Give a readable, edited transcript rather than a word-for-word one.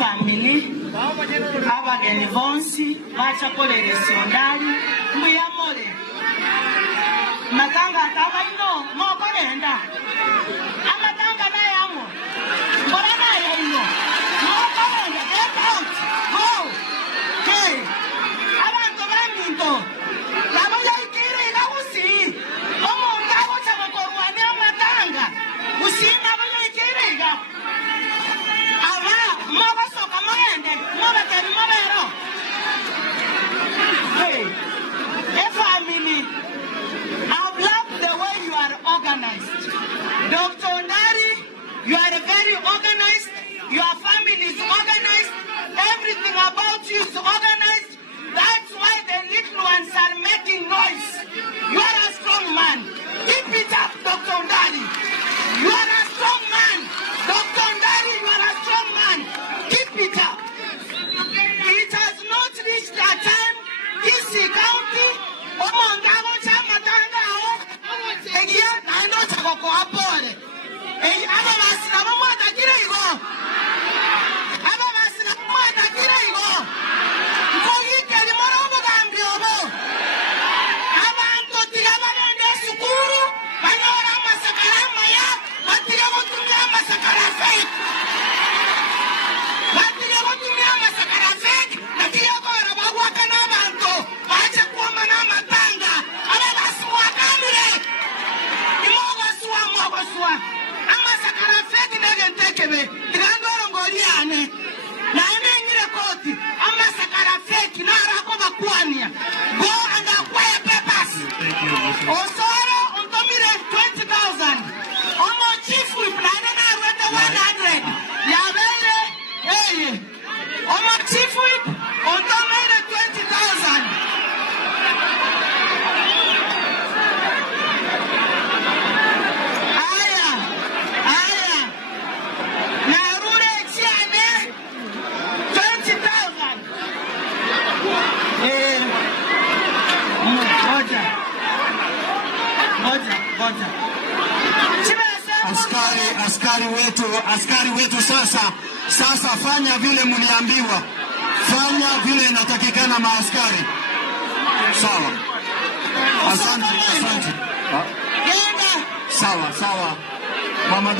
family abageni bonsi bachakolere siondali mbuyamole matanga atabaino mokolenda amatanga nayamo mbona naye ino mokolenda get out go hey abantu baminto labo yaikire ikakusi omuntu akochakokorwane amatanga usina abo yaikire ika aba mokosoka moende mobekeni mobero hey family. I've loved the way you are organized. Dr. Ondari, you are very organized. Your family is organized. Everything about you is organized. That's why the little ones are making noise. You are a strong man. Keep it up, Dr. Ondari. You are a strong man. Dr. Ondari, you are a strong man. Keep it up. It has not reached a time, Kisii County, Omongabo Chamatanga, Egia, I know Chakoko Apore. Ababasina Mata Kirego. Ababasina Mata Kirego. Kogi Kalimoro Gambiobo. Abanto Tigabane Sukuru, Banora Masakaramaya, Matiago Tumia Masakarafek. Matiago Tumia Masakarafek, Matiago Rabawakana Banto, Pacha Kwamana Matanga, Ababasua Kamire. Imogosua, Amasakarafek Negentekebe, Grandoro Goriane, Naimingire Koti, Amasakarafek, Narakoba Kwania. Go and acquire papers. Osoro, Ontomire 20,000. Omo Chief Whip, Nana Reta 100. Yavele, hey. Omo Chief Whip, Ontomire 20,000. Askari wetu sasa fanya vile mliambiwa. Fanya vile inatakikana maaskari. Sawa. Asante. Sawa. Mama